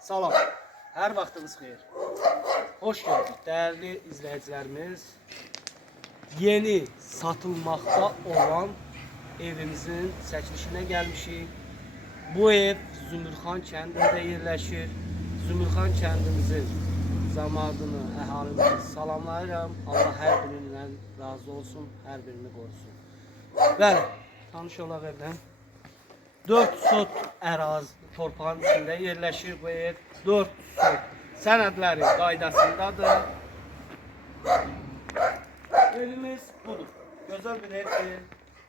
Salam. Hər vaxtınız xeyir. Hoş gördük değerli izleyicilerimiz. Yeni satılmakta olan evimizin çəkilişinə gəlmişik. Bu ev Zümrxan kəndində yerləşir. Zümrxan kəndimizin zamadını, əhalimizi salamlayıram. Allah hər birindən razı olsun, hər birini qorusun. Bəli, tanış olaq evdən. 4 sot ərazi torpağın içində yerləşir bu ev. 4 sot sənədləri qaydasındadır. Evimiz budur. Gözəl bir evdir.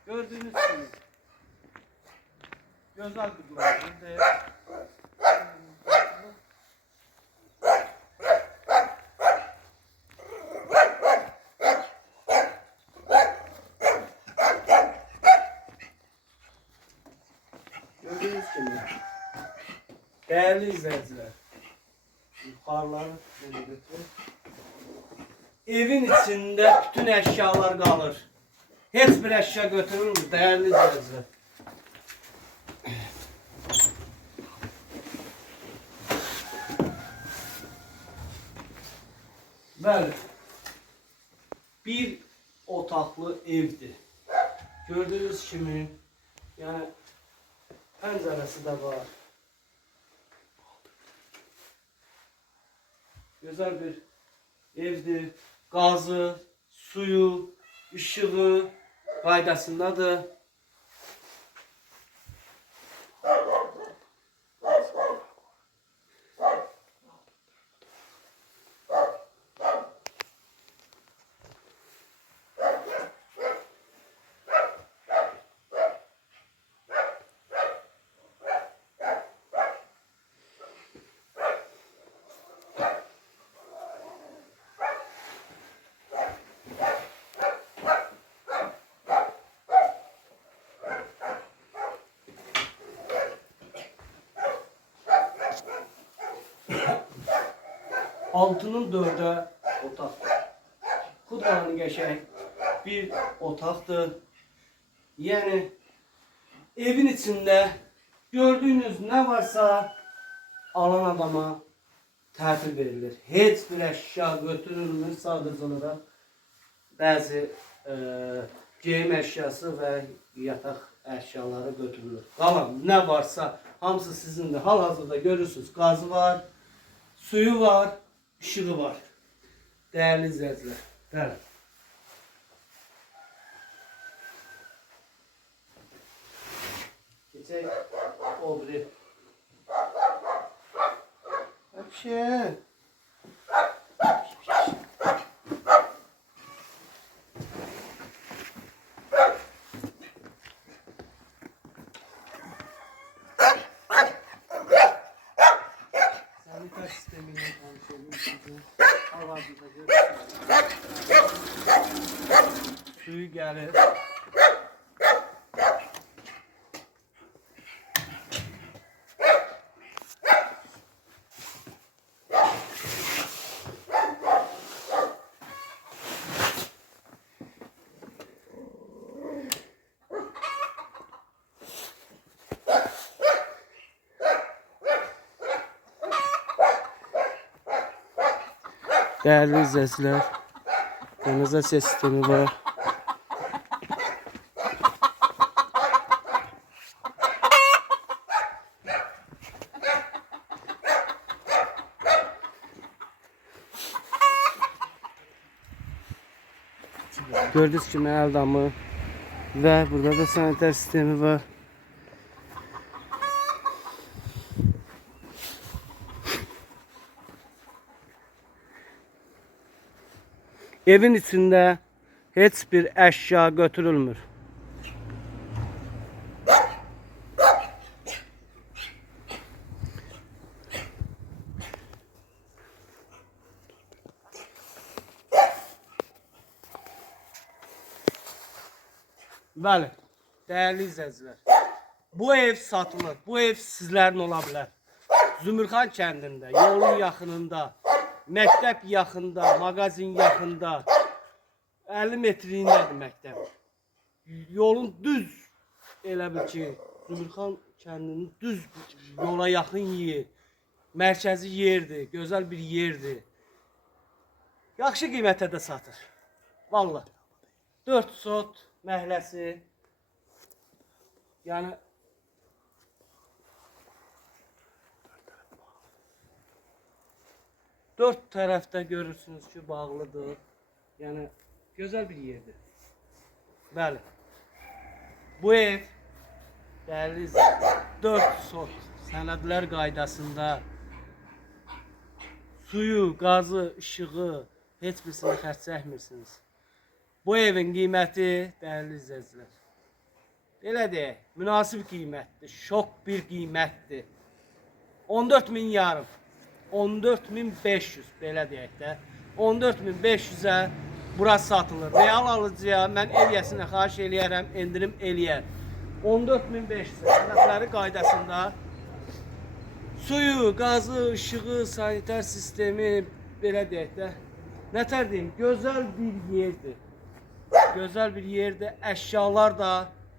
Gördüğünüz kimi gözəl bir mənzildir. Gördüğünüz gibi değerli izleyiciler yukarıları şöyle götürün. Evin içinde bütün eşyalar kalır. Hiçbir eşya götürülmür değerli izleyiciler. Bəli. Bir otaqlı evdir. Gördüğünüz kimi yani Pəncərəsi də var. Gözəl bir evdir. Qazı, suyu, işığı qaydasındadır. Altının dördə otaqdır. Xudmanı qəşəng bir otaqdır. Yəni evin içində gördüyünüz nə varsa alan adama təhvil verilir. Heç bir əşya götürülmür, sadəcə olaraq bəzi e, geyim əşyası və yataq əşyaları götürülür. Qalan nə varsa hamısı sizindir. Hal-hazırda görürsünüz. Qazı var, suyu var, ışığı var. Değerli izleyiciler. Bəli. Geçək o biri. Hal-hazırda görürsünüz. Suyu Değerli izleyiciler, kanalizasyon sistemi var. Gördüğünüz gibi el damı ve burada da saniter sistemi var. Evin içinde hiçbir eşya götürülmür. Bəli, dəyərli izləyicilər. Bu ev satılır. Bu ev sizlərin ola bilər. Zümrxan kəndində, yolun yaxınında, məktəb yaxında, mağazin yaxında 50 metrliyindədir məktəb. Yolun düz elə bil ki, Zümrxan kəndinin düz yola yaxın yer. Mərkəzi yerdir, gözəl bir yerdir. Yaxşı qiymətə də satır. Vallahi. 4 sot məhləsi. Yəni Dört tərəfdə görürsünüz ki, bağlıdır. Yəni gözəl bir yerdir. Bəli. Bu ev izləyicilər, 4 sot sənədlər qaydasında suyu, qazı, işığı heç birisini xərc. Bu evin qiyməti dəyərli izləyicilər. Belə deyək, münasib qiymətdir, şok bir qiymətdir. 14 min yarım. 14500 belə deyək də. 14500-ə bura satılır. Real alıcıya mən ev yəsinə xahiş eləyərəm, endirim eləyər. 14500 sənədləri qaydasında suyu, qazı, işığı, sanitar sistemi belə deyək də. Nətər deyim, gözəl bir yerdir. Gözəl bir yerdir. Əşyalar da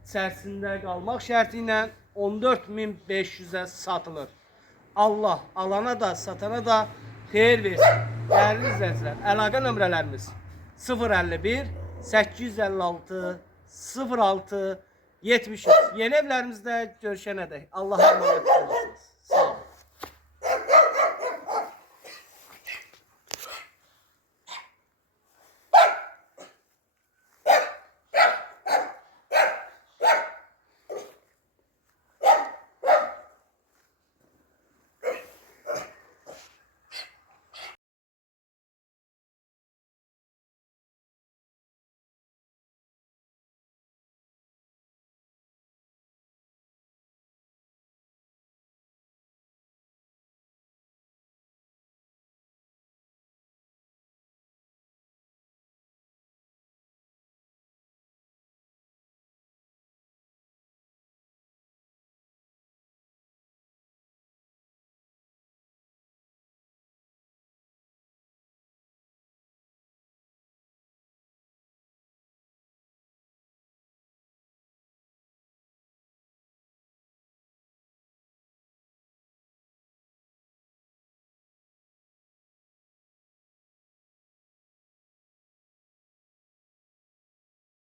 içərisində qalmaq şərti ilə 14500-ə satılır. Allah alana da satana da xeyir versin. Dəyərli izləyicilər, əlaqə nömrələrimiz 051 856 06 73. Yeni evlərimizdə görüşənədək Allah'a emanet olun.